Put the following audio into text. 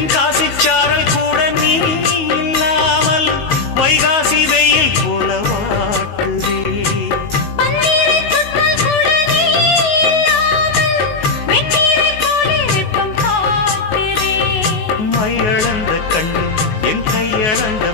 தென்காசிச்சாரல் கூட நீ இல்லாமல் வைகாசி வெயில் போல வாட்டுதே. மையளந்த கண்ணும் என் கையளந்த